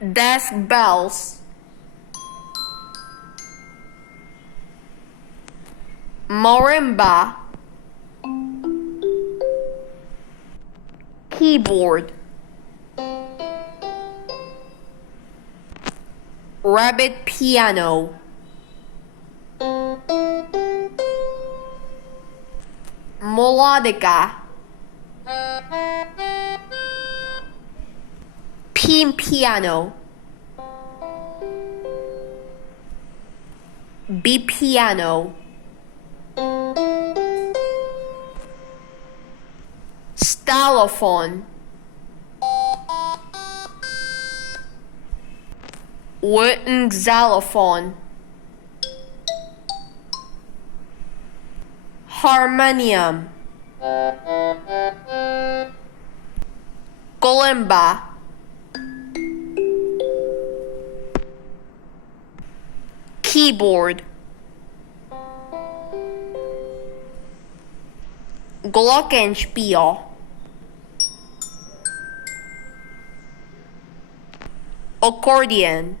desk bells, marimba, keyboard, rabbit piano, melodica, piano, B piano, stylophone, wooden xylophone, harmonium, kalimba, keyboard, glockenspiel, accordion,